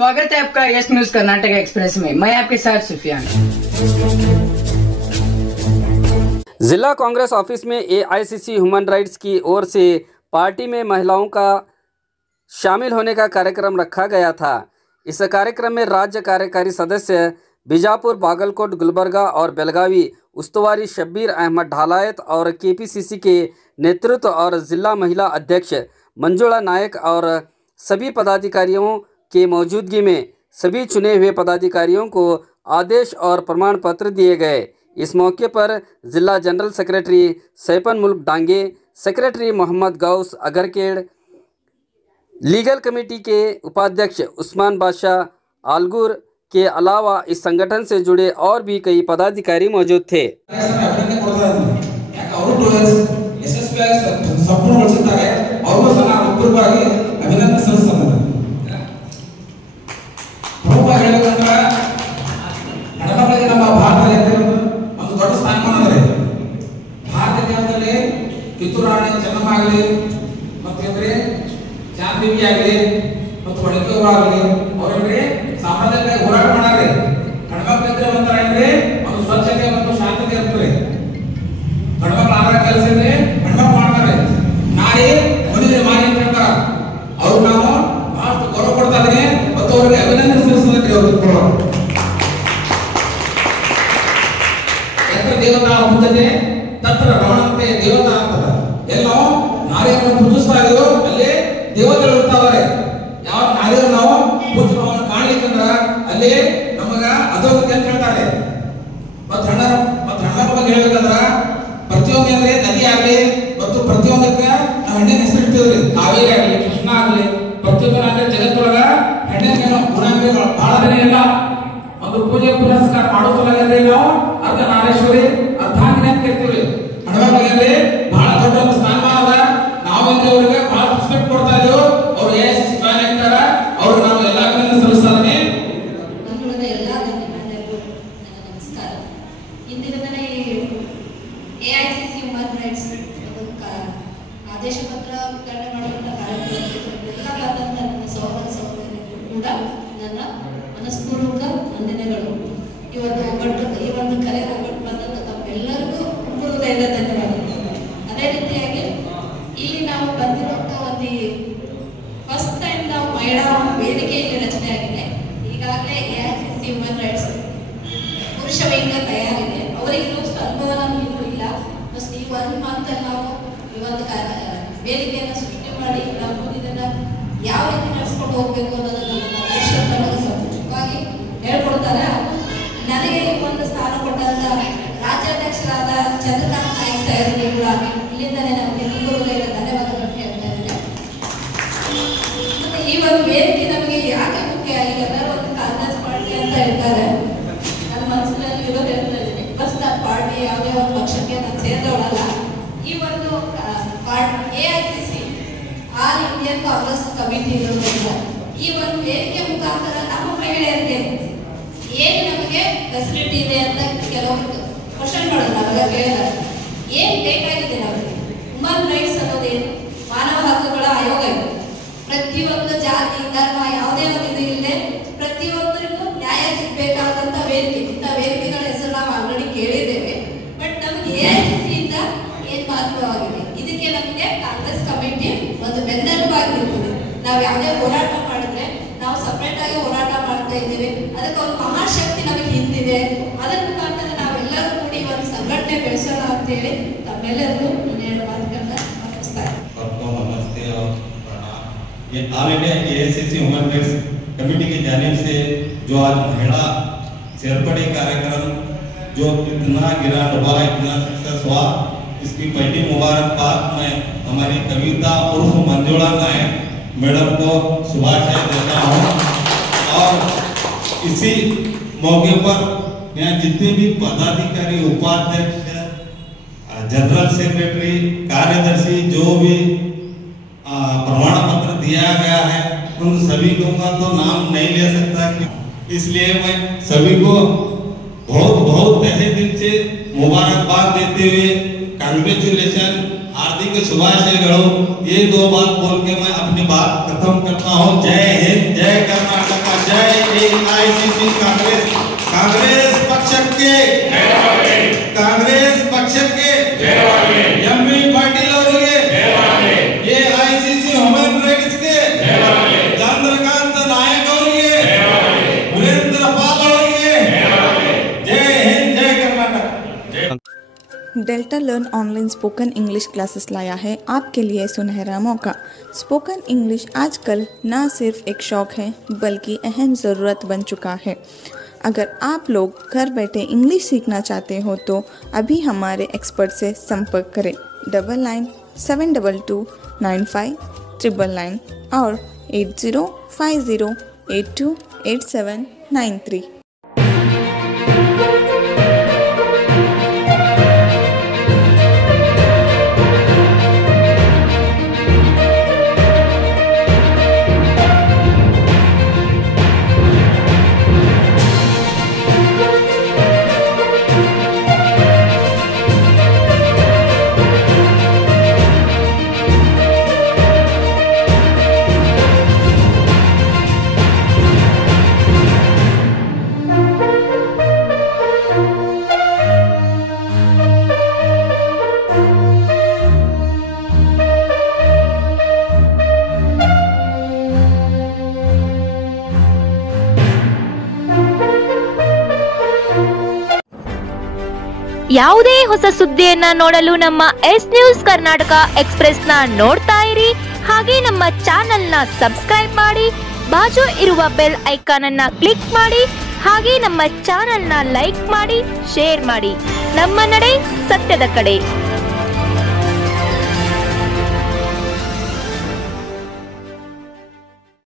स्वागत है आपका यस न्यूज कर्नाटक एक्सप्रेस में। मैं आपके साथ सुफियान। जिला कांग्रेस ऑफिस में एआईसीसी ह्यूमन राइट्स की ओर से पार्टी में महिलाओं का शामिल होने का कार्यक्रम रखा गया था। इस कार्यक्रम में राज्य कार्यकारी सदस्य बीजापुर, बागलकोट, गुलबर्गा और बेलगावी उस्तुवारी शब्बीर अहमद ढालायत और केपीसीसी के नेतृत्व और जिला महिला अध्यक्ष मंजुला नायक और सभी पदाधिकारियों के मौजूदगी में सभी चुने हुए पदाधिकारियों को आदेश और प्रमाण पत्र दिए गए। इस मौके पर जिला जनरल सेक्रेटरी सैपन मुल्क डांगे, सेक्रेटरी मोहम्मद गौस अगरकेड़, लीगल कमेटी के उपाध्यक्ष उस्मान बादशाह आलगुर के अलावा इस संगठन से जुड़े और भी कई पदाधिकारी मौजूद थे। ಕಿತ್ತೂರಾಣಿ ಚೆನ್ನಮ್ಮಾಗಲಿ ಮತ್ತೇಂದ್ರೆ ಚಾಂದಿವಿ ಆಗಲಿ ಮತ್ತು ಒಡಕೆಯವರಾಗಲಿ ಅವರೇನ್ರಿ ಸಾಮಾಜಿಕ ಹೋರಾಟ ಮಾಡಾರೆ. ಗಂಡ್ಮಕ್ಳಿದ್ರೆ ಒಂಥರ ಏನ್ರಿ ಒಂದು ಸ್ವಚ್ಛತೆ ಮತ್ತು ಶಾಂತತೆ ಇರ್ತದೆ. ಗಂಡ್ಮಕ್ಳು ಆರ ಕೆಲಸ ಇದ್ರೆ ಗಂಡ್ಮಕ್ಳು ಮಾಡ್ತಾರೆ, ನಾಳೆ ಮದುವೆ ಮಾಡಿ ಅಂತ ಹೇಳ್ತಾರ. ಅವ್ರು ನಾವು ಬಹಳಷ್ಟು ಗೌರವ ಕೊಡ್ತಾ ಇದ್ದೀನಿ ಮತ್ತು ಅವರಿಗೆ ಅಭಿನಂದನೆ ಸಲ್ಲಿಸೋದಕ್ಕೆ ಹೋಗ್ತಿಕೊಳ್ಳೋ ಯಾಕಂದ್ರೆ ದೇವತಾ ಮುಂದೆ ತತ್ರ ರಮಣಂತೆ ದೇವತಾ ಆಗ್ತದ. ಎಲ್ಲೋ ನಾರಿಯನ್ನು ಪೂಜಿಸ್ತಾ ಇದೀವೋ ಅಲ್ಲಿ ದೇವತೆಗಳು ಇರ್ತಾವ್ರೆ. ಯಾವ ನಾರಿಯನ್ನು ನಾವು ಪೂಜೆ ಭಾವನೆ ಕಾಣ್ಲಿಕ್ಕಂದ್ರ ಅಲ್ಲಿ ನಮಗ ಅಧೋಗತಿ ಅಂತ ಹೇಳ್ತಾರೆ. ಮತ್ತ ಹೆಣ್ಮಕ್ಳ ಬಗ್ಗೆ ಹೇಳ್ಬೇಕಂದ್ರ ಪ್ರತಿಯೊಂದು ಅಂದ್ರೆ ನದಿ ಆಗ್ಲಿ ಮತ್ತು ಪ್ರತಿಯೊಂದಕ್ಕ ನಾವು ಹೆಣ್ಣಿನ ಹೆಸರು ಇಡ್ತೀವ್ರಿ. ಕಾವೇರಿ ಆಗ್ಲಿ, ಕೃಷ್ಣ ಆಗ್ಲಿ, ಪ್ರತಿಯೊಂದು ಅಂದ್ರೆ ಜಗತ್ತೊಳಗ ಹೆಣ್ಣಿನ ಗುಣಾಂಗ ಬಹಳ ದಿನ ಇಲ್ಲ. ಒಂದು ಪೂಜೆ ಪುರಸ್ಕಾರ ಮಾಡೋ ಸಲುವಾಗಿ ನಾವು ಅರ್ಧನಾರೇಶ್ವರಿ ಅರ್ಧಾಂಗಿನಿ ಅಂತ ಕರಿತೀವಿ. ಹೆಣ್ಮಕ್ಳಿಗೆ ಬಹಳ ದೊಡ್ಡ ಒಂದು ಸ್ಥಾನಮಾನ ಅದ. ನಾವಿಂದ ಅವರಿಗೆ ಬಹಳ ರೆಸ್ಪೆಕ್ಟ್ ಕೊಡ್ತಾ ಇದ್ದೇವೆ. ಅವ್ರು ಎಐಸಿಸಿ ಜಾಯ್ನ್ ಆಗ್ತಾರ, ಅವ್ರು ನಾವು ಎಲ್ಲ ಅಭಿನಂದನೆ ಸಲ್ಲಿಸ್ತಾ ಇದ್ದೀನಿ. ಎಲ್ಲ ಗಣ್ಯಮಾನ್ಯರಿಗೂ ನನ್ನ ನಮಸ್ಕಾರ. ಇಂದಿನ ದಿನ ಎಐಸಿಸಿ ಹ್ಯೂಮನ್ ರೈಟ್ಸ್ ಆದೇಶ ಪತ್ರ ವಿತರಣೆ ಮಾಡುವಂತ ಕಾರ್ಯಕ್ರಮಕ್ಕೆ ಎಲ್ಲ ಬಂದಂತ ನನ್ನ ಸಹೋದರ ಸಹೋದರಿಗೂ ಕೂಡ ನನ್ನ ಮನಸ್ಪೂರ್ವಕ ವಂದನೆಗಳು. ಈ ಒಂದು ಕರೆ ಒಗ್ಗಟ್ಟು ಬಂದಂತ ತಮ್ಮೆಲ್ಲರಿಗೂ ಹೃದಯದ ಧನ್ಯವಾದಗಳು. ಅದೇ ರೀತಿಯಾಗಿ ಇಲ್ಲಿ ನಾವು ಬಂದಿರುವಂತ ಒಂದು ಫಸ್ಟ್ ಟೈಮ್ ನಾವು ಮಹಿಳಾ ವೇದಿಕೆಯಲ್ಲಿ ರಚನೆ ಆಗಿದೆ. ಈಗಾಗಲೇ ಎಐಸಿಸಿ ಹ್ಯೂಮನ್ ರೈಟ್ಸ್ ಪುರುಷ ವಿಂಗ ತಯಾರಿದೆ. ಅವರಿಗೆ ಅನುಭವ ನಮಗೂ ಇಲ್ಲ. ಈ 1 ಮಂತ್ ನಾವು ಈ ಒಂದು ವೇದಿಕೆಯನ್ನು ಸೃಷ್ಟಿ ಮಾಡಿ ನಾವು ಮುಂದಿನ ಯಾವ ರೀತಿ ನಡೆಸ್ಕೊಂಡು ಹೋಗ್ಬೇಕು ಅನ್ನೋದನ್ನು ನಮ್ಮ ಅಧ್ಯಕ್ಷರು ಸಂಪೂರ್ಣವಾಗಿ ಹೇಳ್ಕೊಡ್ತಾರೆ. ನನಗೆ ಈ ಒಂದು ಸ್ಥಾನ ಕೊಟ್ಟಂತ ರಾಜ್ಯಾಧ್ಯಕ್ಷರಾದ ಚಂದ್ರಕಾಂತ್ ನಾಯಕ್ ಸಾಹೇಬರಿಗೆ ಕೂಡ ಇಲ್ಲಿಂದಲೇ ನಮಗೆ ಹೃದಯದ ಧನ್ಯವಾದಗಳನ್ನು ಹೇಳ್ತಾ ಇದ್ದೇನೆ. ಮತ್ತೆ ಈ ಒಂದು ವೇದಿಕೆ ನಮಗೆ ಯಾಕೆ ಮುಖ್ಯ? ಈಗ ಎಲ್ಲರೂ ಒಂದು ಕಾಂಗ್ರೆಸ್ ಪಾರ್ಟಿ ಅಂತ ಹೇಳ್ತಾರೆ. ನನ್ನ ಮನಸ್ಸಿನಲ್ಲಿ ಇರೋದು ಹೇಳ್ತಾ ಇದ್ದೀನಿ. ಬಸ್ ನನ್ನ ಪಾರ್ಟಿ ಯಾವುದೇ ಒಂದು ಪಕ್ಷಕ್ಕೆ ನಾನು ಸೇರಿದವಳಲ್ಲ. ಈ ಒಂದು AICC all Indian Congress committee ಇರೋದ್ರಿಂದ ಈ ಒಂದು ವೇದಿಕೆ ಮುಖಾಂತರ ನಮ್ಮ ಮಹಿಳೆಯರಿಗೆ ಏನು ನಮಗೆ ಫೆಸಿಲಿಟಿ ಇದೆ ಅಂತ ಕೆಲವೊಂದು ಕ್ವಶನ್ ಮಾಡೋದು ನಮಗೆ ಕೇಳಿದ್ದಾರೆ. ಏನ್ ಬೇಕಾಗಿದೆ ನಮಗೆ? ಹ್ಯೂಮನ್ ರೈಟ್ಸ್ ಅನ್ನೋದೇನು? ಮಾನವ ಹಕ್ಕುಗಳ ಆಯೋಗ ಇದೆ. ಪ್ರತಿಯೊಂದು ಜಾತಿ ಧರ್ಮ ಯಾವುದೇ ಒಂದು ಇದು ಇಲ್ಲದೆ ಪ್ರತಿಯೊಬ್ಬರಿಗೂ ನ್ಯಾಯ ಸಿಗಬೇಕಾದಂತ ವೇದಿಕೆ. ಇಂಥ ವೇದಿಕೆಗಳ ಹೆಸರು ನಾವು ಆಲ್ರೆಡಿ ಕೇಳಿದ್ದೇವೆ. ಬಟ್ ನಮಗೆ ಎಐಸಿಸಿ ಇಂದ ಏನ್ ಮಹತ್ವವಾಗಿದೆ? ಇದಕ್ಕೆ ನಮಗೆ ಕಾಂಗ್ರೆಸ್ ಕಮಿಟಿ ಒಂದು ಬೆನ್ನೆಲುಬಾಗಿರ್ತದೆ. ನಾವು ಯಾವುದೇ ಹೋರಾಟ ಮಾಡಿದ್ರೆ ನಾವು ಸಪರೇಟ್ ಆಗಿ ಹೋರಾಟ ಮಾಡ್ತಾ ಇದ್ದೇವೆ. ಅದಕ್ಕೆ ಒಂದು ಮಹಾಶಕ್ತಿ ನಮಗೆ ಹಿಂದಿದೆ. ಅದರ ಮುಖಾಂತರ ನಾವೆಲ್ಲರೂ ಕೂಡಿ ಒಂದು ಸಂಘಟನೆ ಬೆಳೆಸೋಣ ಅಂತ ಹೇಳಿ ತಮ್ಮೆಲ್ಲರಿಗೂ ಎರಡು ಮಾತುಗಳನ್ನ ಮುಗಿಸ್ತಾರೆ. नमस्ते और प्रणाम। ये all India AICC human rights committee की जानिब से जो आज महिला चेयरपड़ी कार्यक्रम जो इतना गिरा डुबा, इतना सक्सेस हुआ, इसकी पहली मुबारकबाद मैं हमारी कविता उर्फ मंजुला नायक मैडम को शुभाशय देता हूँ। और इसी मौके पर यहाँ जितने भी पदाधिकारी, उपाध्यक्ष, जनरल सेक्रेटरी, कार्यदर्शी जो भी प्रमाण पत्र दिया गया है उन सभी को का तो नाम नहीं ले सकता, इसलिए मैं सभी को बहुत बहुत तहे दिल से मुबारकबाद देते हुए कांग्रेचुलेशन, हार्दिक शुभाशयಗಳು। ये दो बात बोल के मैं अपनी बात खत्म करता हूँ। जय हिंद, जय कर्नाटक, जय एआईसीसी कांग्रेस। कांग्रेस पक्ष के एमवी पाटिल ಅವರಿಗೆ, एआईसीसी ह्यूमन राइट्स के चंद्रकांत नायक ಅವರಿಗೆ, वीरेंद्र पाल ಅವರಿಗೆ, जय हिंद, जय Karnataka. Delta learn online spoken English classes लाया है आपके लिए सुनहरा मौका। स्पोकन इंग्लिश आजकल ना सिर्फ एक शौक है बल्कि अहम ज़रूरत बन चुका है। अगर आप लोग घर बैठे इंग्लिश सीखना चाहते हो तो अभी हमारे एक्सपर्ट से संपर्क करें 9972295999 और 8050828793। ಯಾವುದೇ ಹೊಸ ಸುದ್ದಿಯನ್ನ ನೋಡಲು ನಮ್ಮ ಎಸ್ ನ್ಯೂಸ್ ಕರ್ನಾಟಕ ಎಕ್ಸ್‌ಪ್ರೆಸ್ ನ ನೋಡ್ತಾ ಇರಿ, ಹಾಗೆ ನಮ್ಮ ಚಾನೆಲ್ ನ ಸಬ್ಸ್ಕ್ರೈಬ್ ಮಾಡಿ, ಬಾಜು ಇರುವ ಬೆಲ್ ಐಕಾನ್ ಅನ್ನ ಕ್ಲಿಕ್ ಮಾಡಿ, ಹಾಗೆ ನಮ್ಮ ಚಾನೆಲ್ ನ ಲೈಕ್ ಮಾಡಿ, ಶೇರ್ ಮಾಡಿ। ನಮ್ಮ ನಡೆ ಸತ್ಯದ ಕಡೆ।